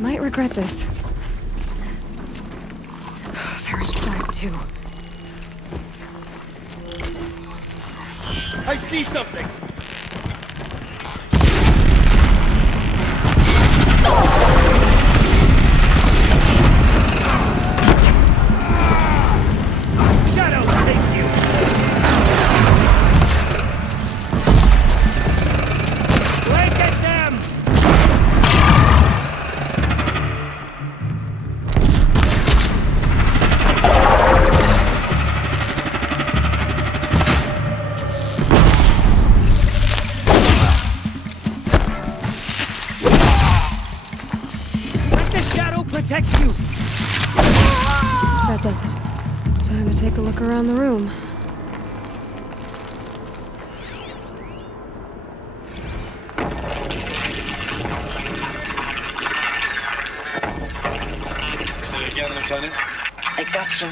Might regret this. They're inside, too. I see something! Shadow, take you! Blanket them! Let the shadow protect you! That does it. Time to take a look around the room. Say again, Lieutenant. I got you.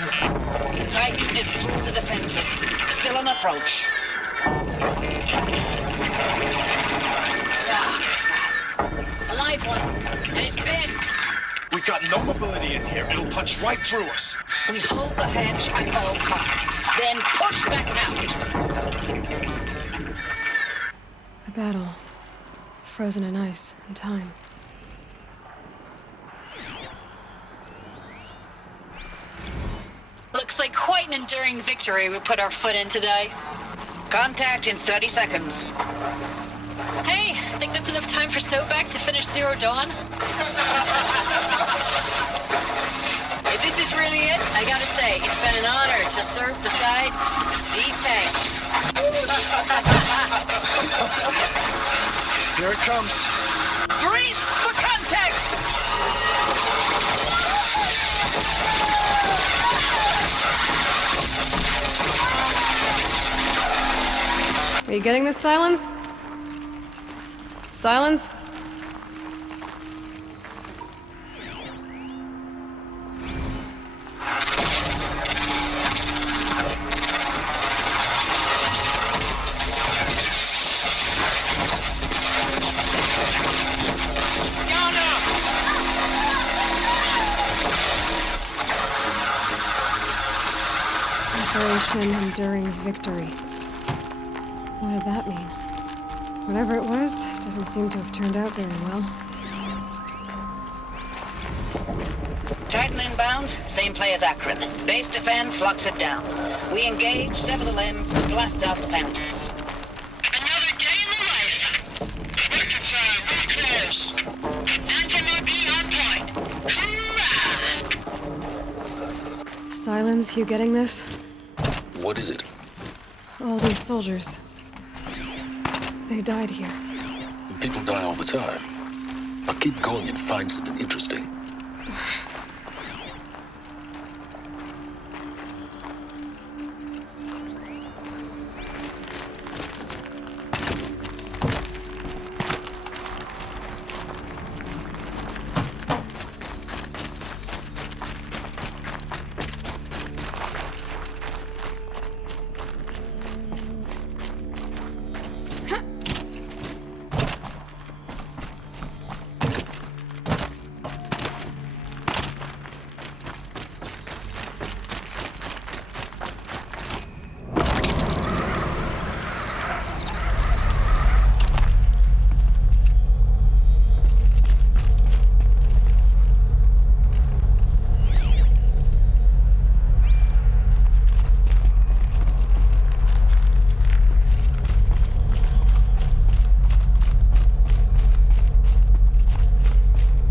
Titan is through the defenses. Still on approach. Ah, crap. A live one. And he's pissed. We've got no mobility in here. It'll punch right through us. We hold the hedge at all costs. Then push back out. A battle. Frozen in ice and time. Looks like quite an enduring victory we put our foot in today. Contact in 30 seconds. Hey, I think that's enough time for Sobek to finish Zero Dawn. If this is really it, I gotta say, it's been an honor to serve beside these tanks. Here it comes. Grease for contact! Are you getting this, Silence? Silence? Operation Enduring Victory. What did that mean? Whatever it was, doesn't seem to have turned out very well. Titan inbound, same play as Akron. Base defense locks it down. We engage, sever the lens, and blast out the founders. Another day in the life. Record time, we're close. Anthem be on point. Hoorah! Silence, you getting this? What is it? All these soldiers. They died here. People die all the time. I'll keep going and find something interesting.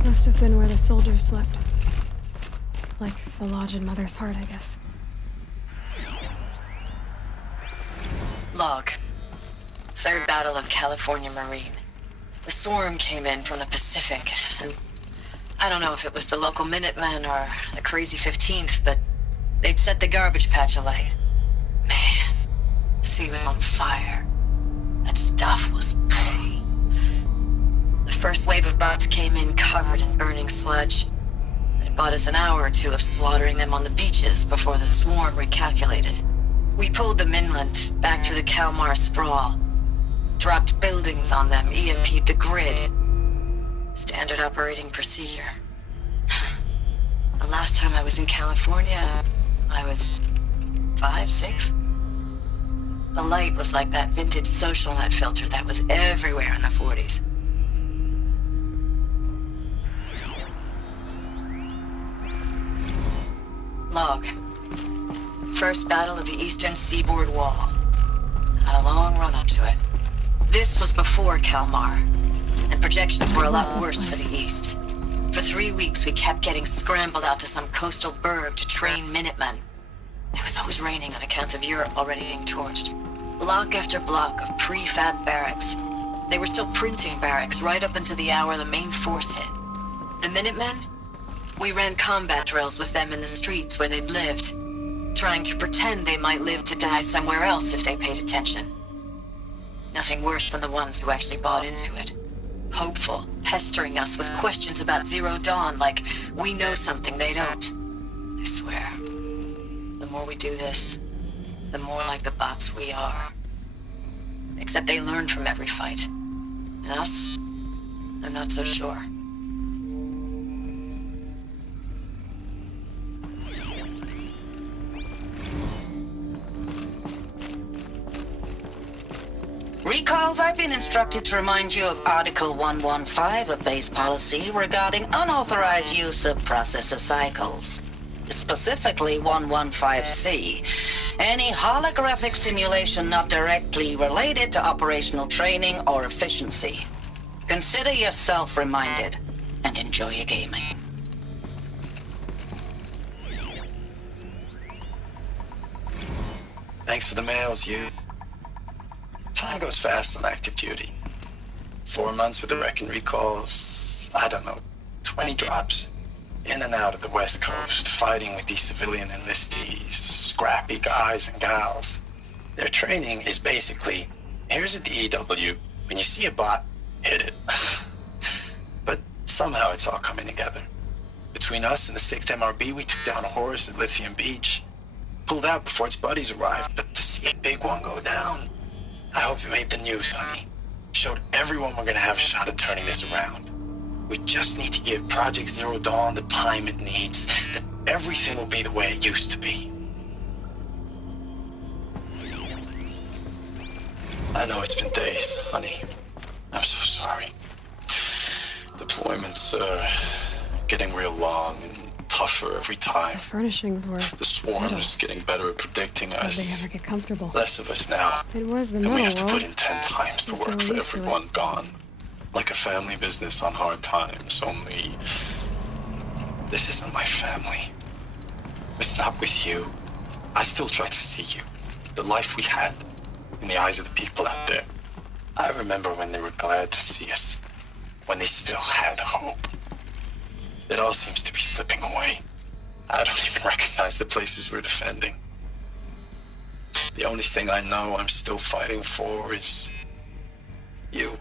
Must have been where the soldiers slept. Like the lodge in Mother's Heart, I guess. Log. Third Battle of California Marine. The swarm came in from the Pacific, and I don't know if it was the local Minutemen or the crazy 15th, but they'd set the garbage patch alight. Man, the sea was on fire. That stuff was... The first wave of bots came in covered in burning sludge. It bought us an hour or two of slaughtering them on the beaches before the swarm recalculated. We pulled them inland, back through the Kalmar sprawl. Dropped buildings on them, EMP'd the grid. Standard operating procedure. The last time I was in California, I was 5, 6. The light was like that vintage social net filter that was everywhere in the 40s. Log. First battle of the Eastern Seaboard Wall. Had a long run up to it. This was before Kalmar, and projections were a lot worse for the East. For 3 weeks, we kept getting scrambled out to some coastal burg to train Minutemen. It was always raining on account of Europe already being torched. Block after block of prefab barracks. They were still printing barracks right up until the hour the main force hit. The Minutemen? We ran combat drills with them in the streets where they'd lived, trying to pretend they might live to die somewhere else if they paid attention. Nothing worse than the ones who actually bought into it. Hopeful, pestering us with questions about Zero Dawn like we know something they don't. I swear, the more we do this, the more like the bots we are. Except they learn from every fight. And us? I'm not so sure. Recalls, I've been instructed to remind you of Article 115 of base policy regarding unauthorized use of processor cycles. Specifically 115C. Any holographic simulation not directly related to operational training or efficiency. Consider yourself reminded, and enjoy your gaming. Thanks for the mails, you. Time goes fast on active duty. 4 months with the wrecking recalls, I don't know, 20 drops. In and out of the West Coast, fighting with these civilian enlistees, scrappy guys and gals. Their training is basically, here's a DEW, when you see a bot, hit it. But somehow it's all coming together. Between us and the 6th MRB, we took down a horse at Lithium Beach. Pulled out before its buddies arrived, but to see a big one go down, I hope you made the news, honey. Showed everyone we're gonna have a shot at turning this around. We just need to give Project Zero Dawn the time it needs, then everything will be the way it used to be. I know it's been days, honey. I'm so sorry. Deployments are getting real long and tougher every time. The furnishings were The swarm's getting better at predicting Did us. they ever get comfortable? Less of us now. It was the And we metal have to world. put in 10 times the Guess they work were for used to it. everyone gone. Like a family business on hard times, only... This isn't my family. It's not with you. I still try to see you. The life we had in the eyes of the people out there. I remember when they were glad to see us. When they still had hope. It all seems to be slipping away. I don't even recognize the places we're defending. The only thing I know I'm still fighting for is... you.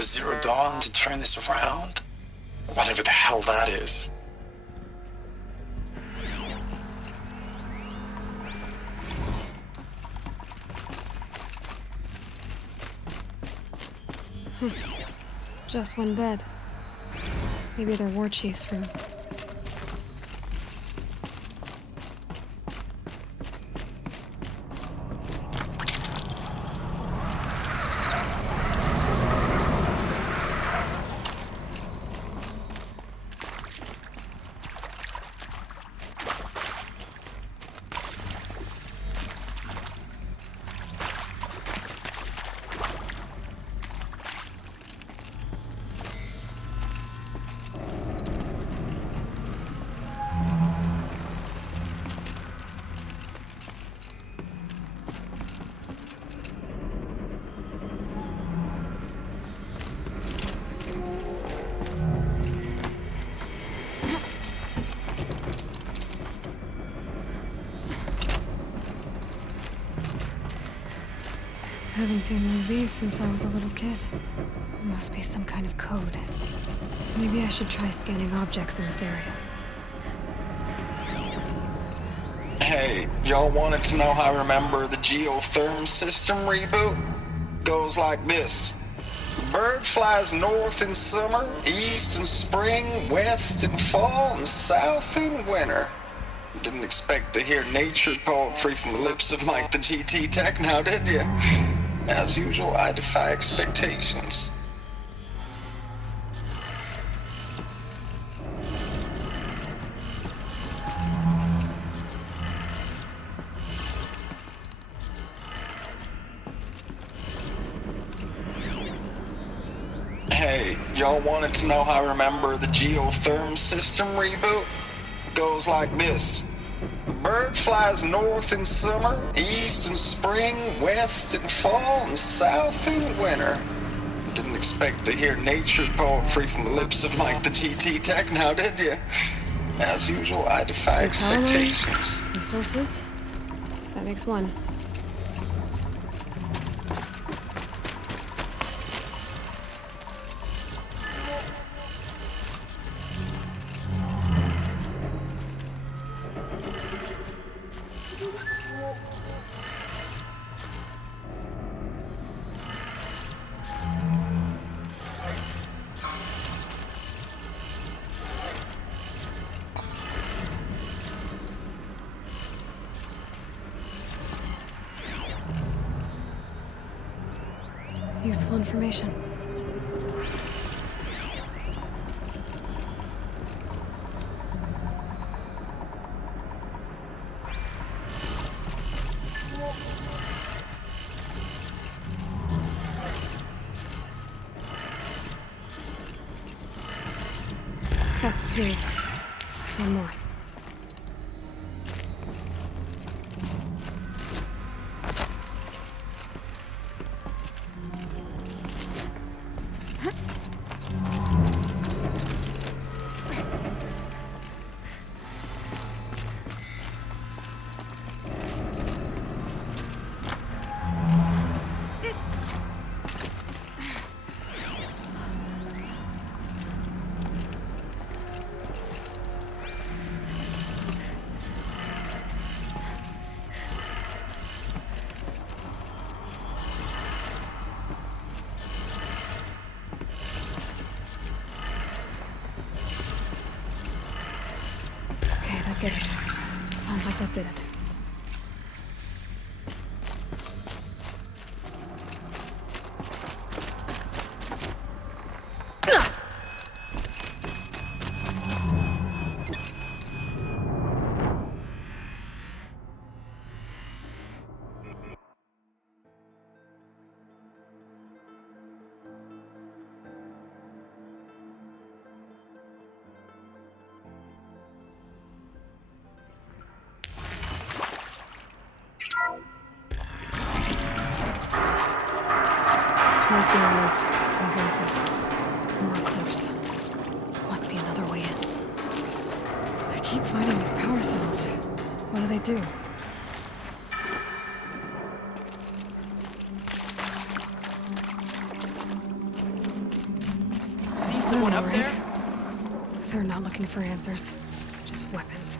Zero Dawn to turn this around? Whatever the hell that is. Just one bed. Maybe their war chief's room. I haven't seen one of these since I was a little kid. There must be some kind of code. Maybe I should try scanning objects in this area. Hey, y'all wanted to know how I remember the geotherm system reboot? Goes like this. Bird flies north in summer, east in spring, west in fall, and south in winter. Didn't expect to hear nature poetry from the lips of Mike the GT Tech now, did you? As usual, I defy expectations. Hey, y'all wanted to know how I remember the geotherm system reboot? Goes like this. Bird flies north in summer, east in spring, west in fall, and south in winter. Didn't expect to hear nature poetry from the lips of Mike the GT Tech now, did you? As usual, I defy expectations. Resources? That makes one. Useful information. That's two. One more. Did it. Sounds like that did it. Tools being used. More voices. More clips. Must be another way in. I keep finding these power cells. What do they do? See someone up there? They're not looking for answers. Just weapons.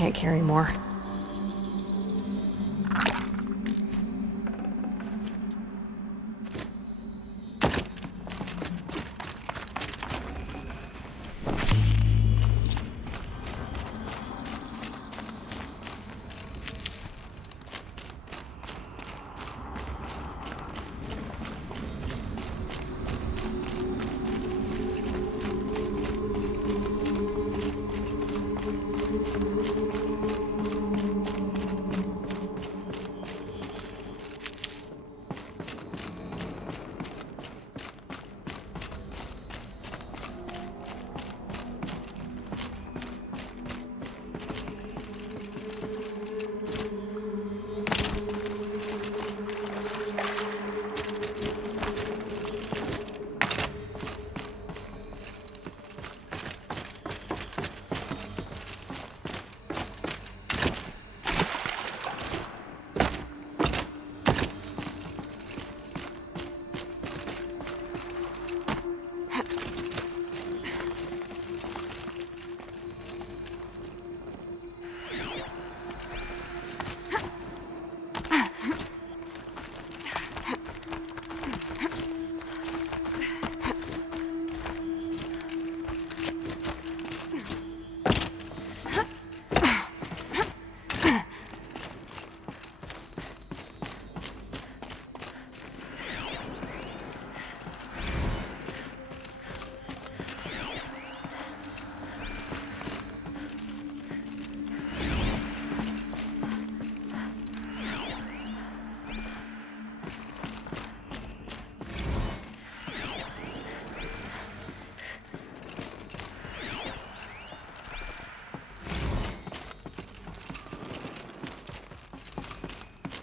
can't carry more.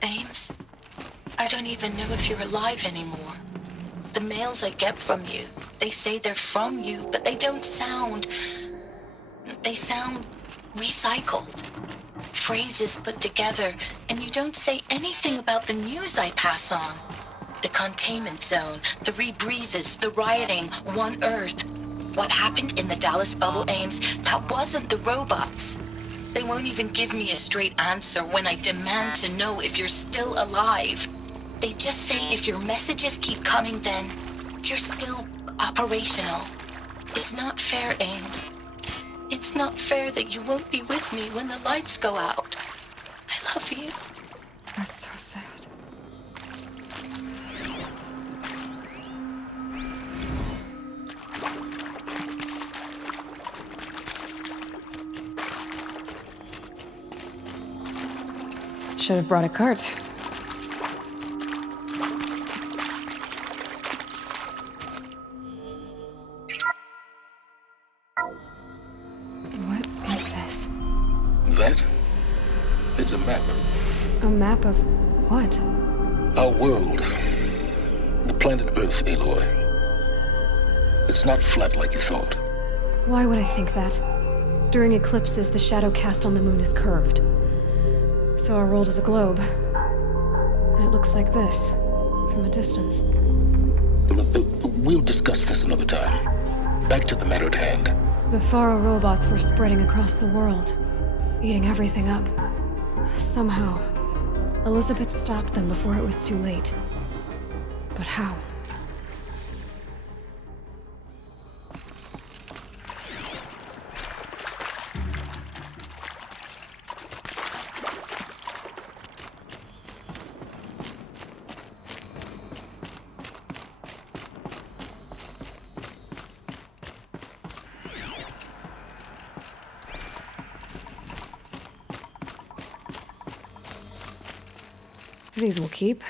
Ames, I don't even know if you're alive anymore. The mails I get from you, they say they're from you, but they don't sound... They sound recycled. Phrases put together, and you don't say anything about the news I pass on. The containment zone, the rebreathers, the rioting, One Earth. What happened in the Dallas bubble, Ames, that wasn't the robots. They won't even give me a straight answer when I demand to know if you're still alive. They just say if your messages keep coming, then you're still operational. It's not fair, Ames. It's not fair that you won't be with me when the lights go out. I love you. That's so sad. Should have brought a cart. What is this? That? It's a map. A map of what? Our world. The planet Earth, Aloy. It's not flat like you thought. Why would I think that? During eclipses, the shadow cast on the moon is curved. So our world is a globe. And it looks like this, from a distance. We'll discuss this another time. Back to the matter at hand. The Faro robots were spreading across the world, eating everything up. Somehow, Elizabeth stopped them before it was too late. But how? These will keep.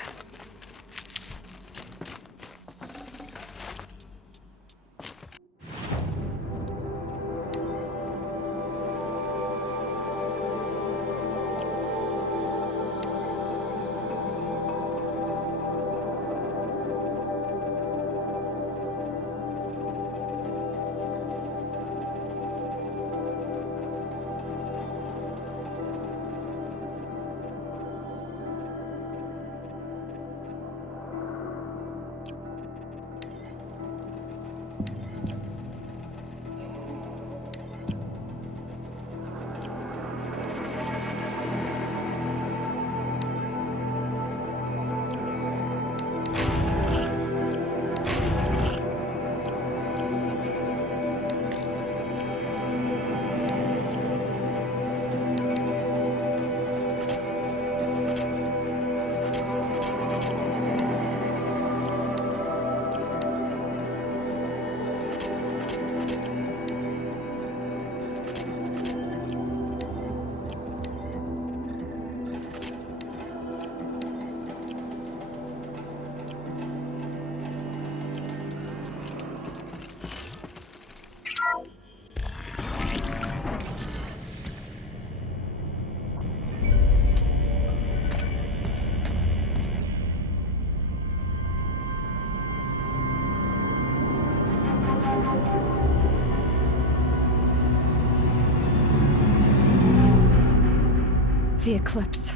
The Eclipse.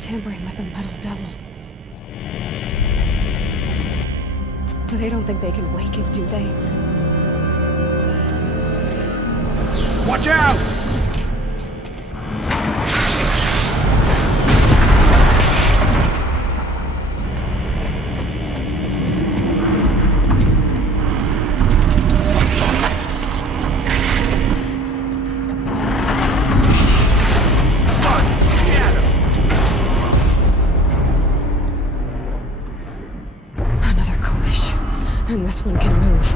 Tampering with the Metal Devil. They don't think they can wake it, do they? Watch out! Another Kobish. And this one can move.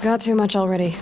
Got too much already.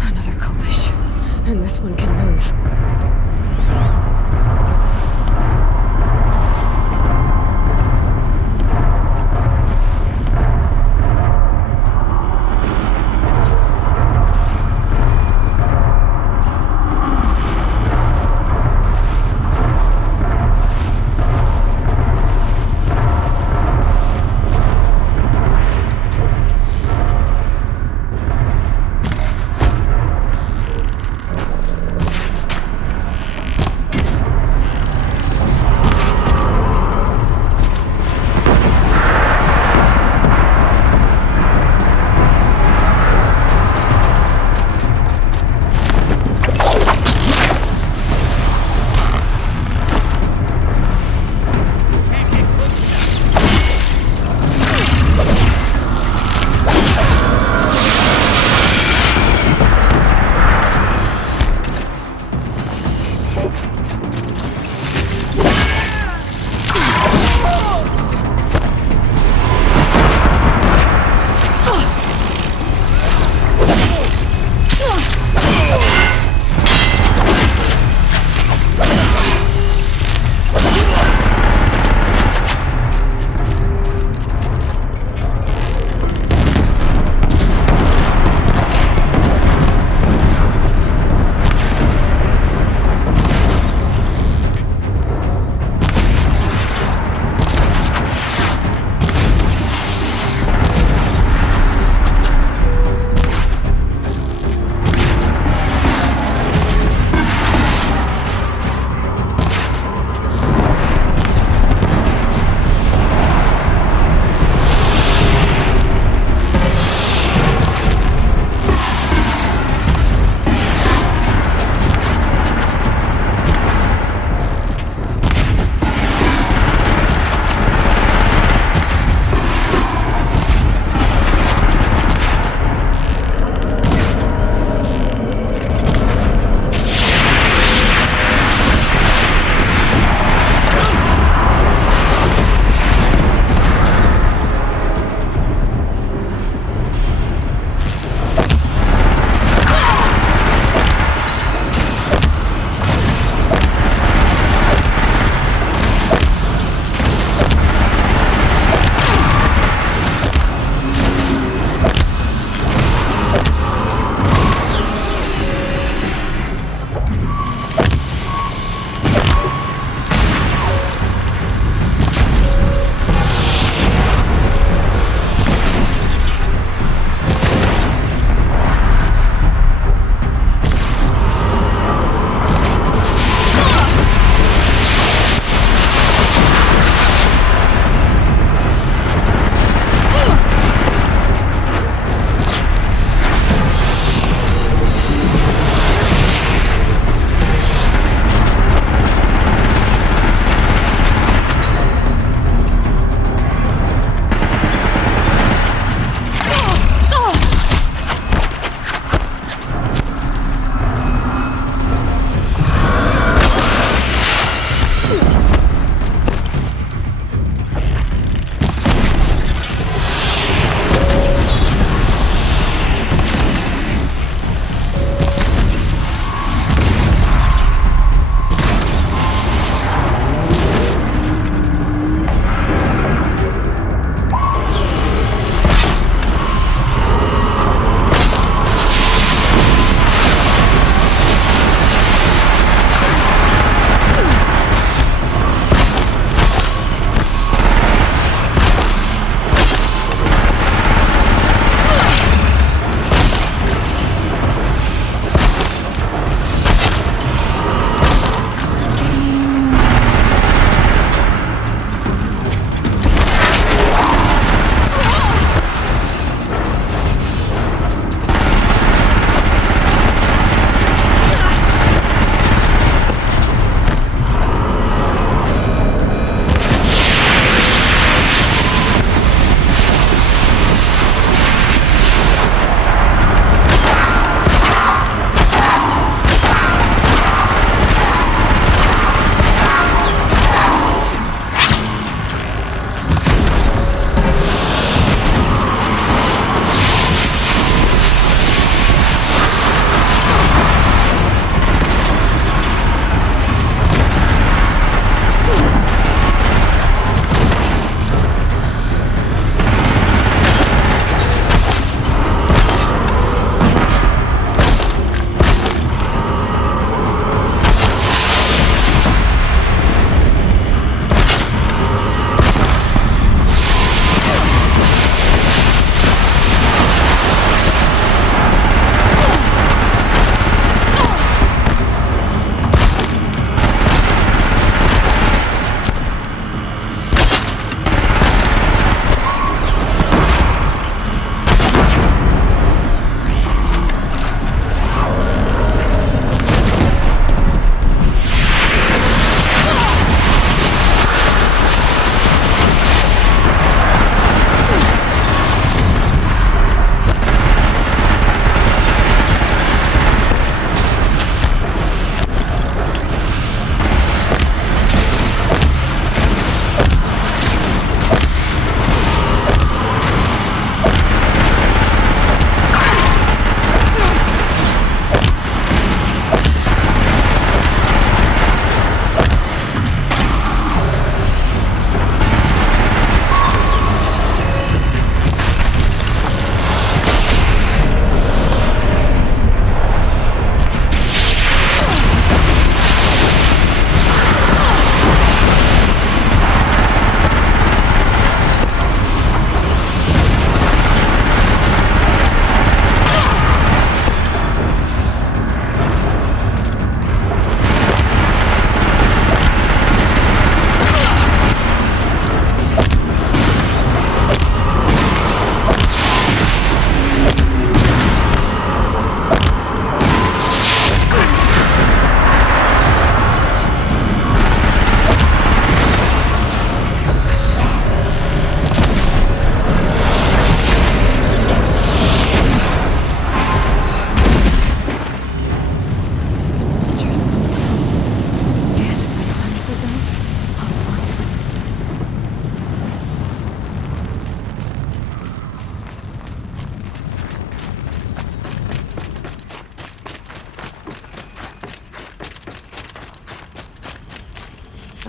Another Kobish. And this one can move.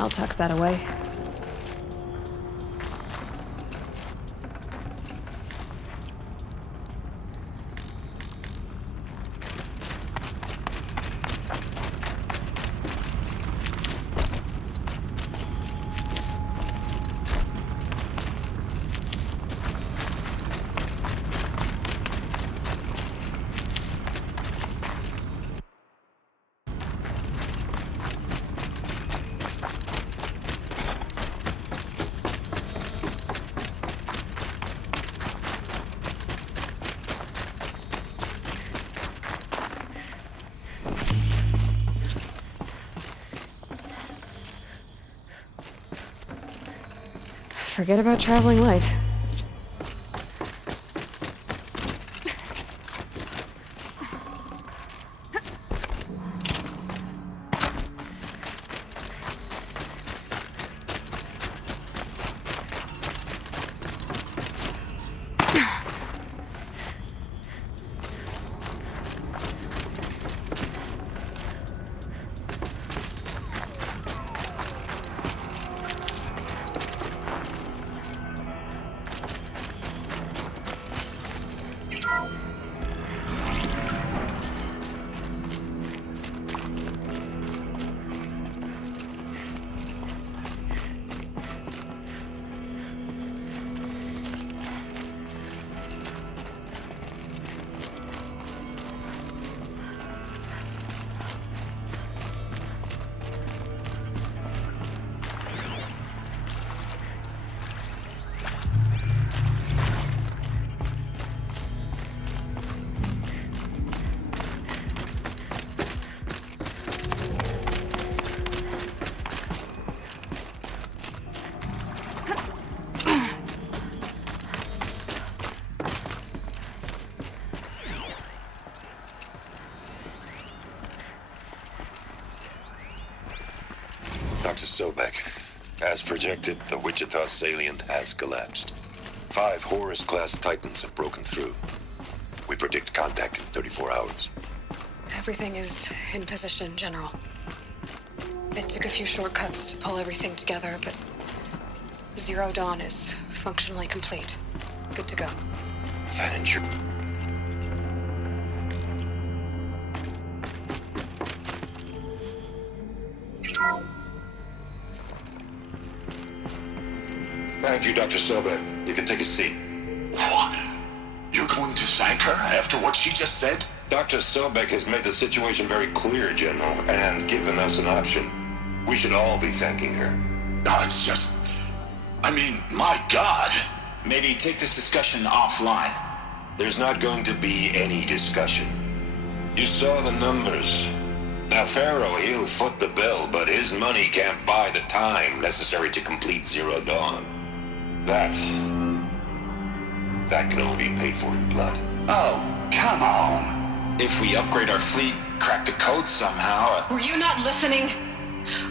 I'll tuck that away. Forget about traveling light. Dr. Sobek, as projected, the Wichita salient has collapsed. 5 Horus-class Titans have broken through. We predict contact in 34 hours. Everything is in position, General. It took a few shortcuts to pull everything together, but Zero Dawn is functionally complete. Good to go. That ensure. Thank you, Dr. Sobek. You can take a seat. What? You're going to thank her after what she just said? Dr. Sobek has made the situation very clear, General, and given us an option. We should all be thanking her. No, it's just... I mean, my God. Maybe take this discussion offline. There's not going to be any discussion. You saw the numbers. Now, Pharaoh, he'll foot the bill, but his money can't buy the time necessary to complete Zero Dawn. That can only be paid for in blood. Oh, come on. If we upgrade our fleet, crack the code somehow... Were you not listening?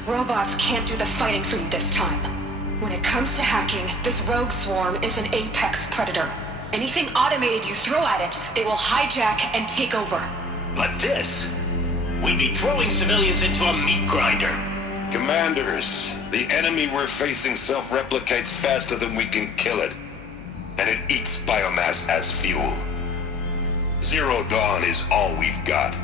Robots can't do the fighting for you this time. When it comes to hacking, this rogue swarm is an apex predator. Anything automated you throw at it, they will hijack and take over. But this... we'd be throwing civilians into a meat grinder. Commanders, the enemy we're facing self-replicates faster than we can kill it. And it eats biomass as fuel. Zero Dawn is all we've got.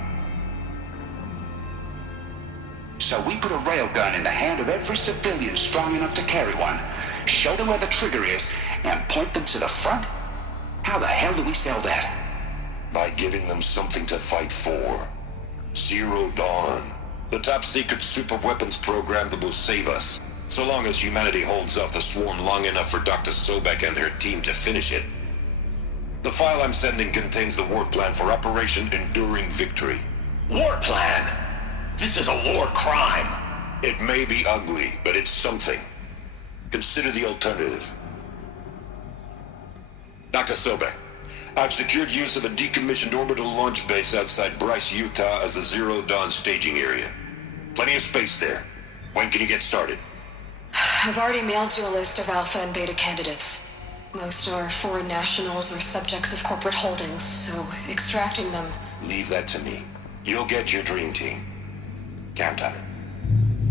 So we put a railgun in the hand of every civilian strong enough to carry one, show them where the trigger is, and point them to the front? How the hell do we sell that? By giving them something to fight for. Zero Dawn. The top-secret super-weapons program that will save us. So long as humanity holds off the swarm long enough for Dr. Sobek and her team to finish it. The file I'm sending contains the war plan for Operation Enduring Victory. War plan? This is a war crime. It may be ugly, but it's something. Consider the alternative. Dr. Sobek, I've secured use of a decommissioned orbital launch base outside Bryce, Utah as the Zero Dawn staging area. Plenty of space there. When can you get started? I've already mailed you a list of Alpha and Beta candidates. Most are foreign nationals or subjects of corporate holdings, so extracting them... Leave that to me. You'll get your dream team. Count on it.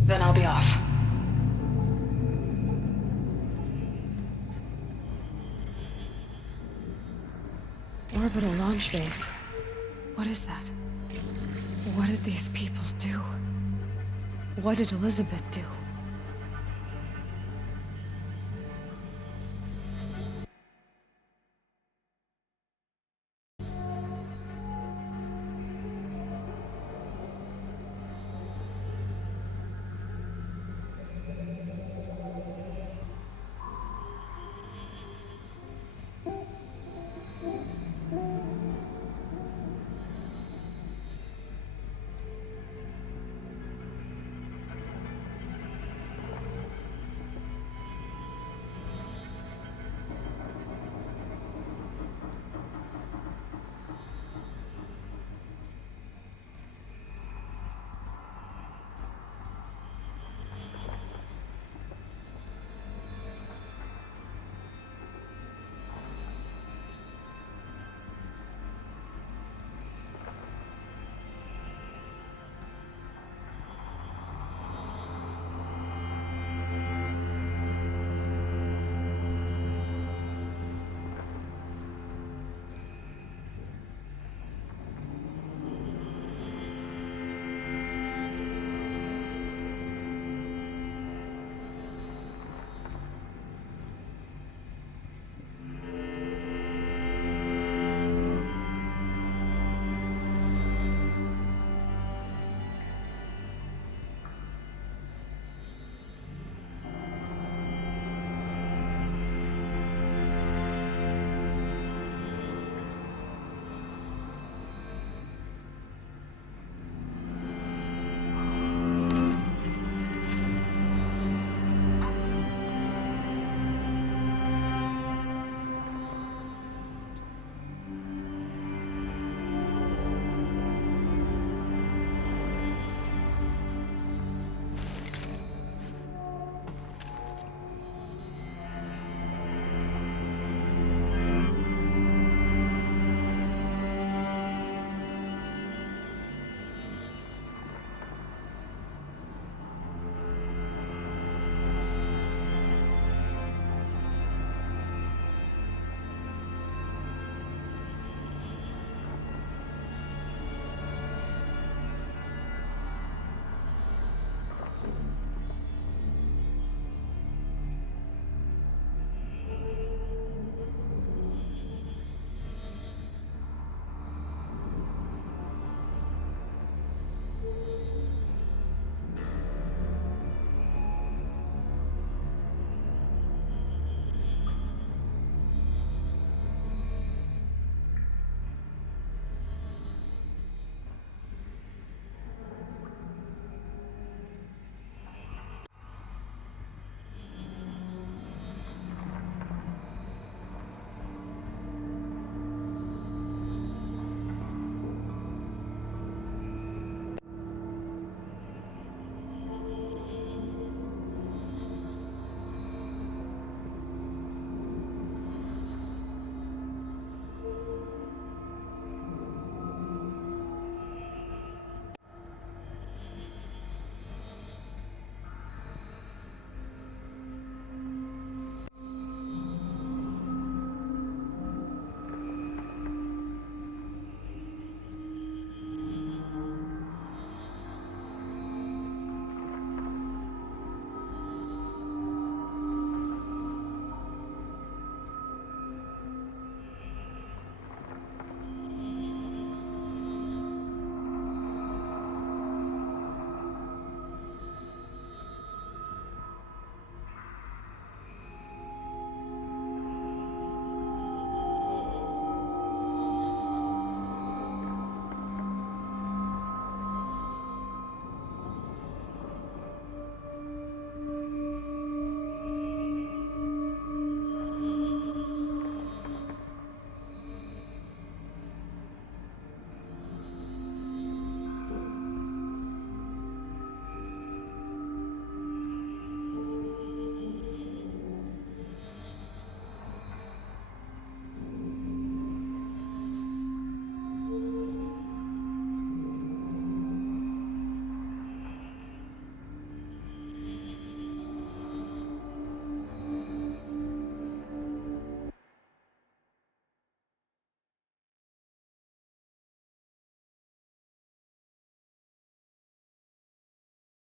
Then I'll be off. Orbital launch base. What is that? What did these people do? What did Elizabeth do?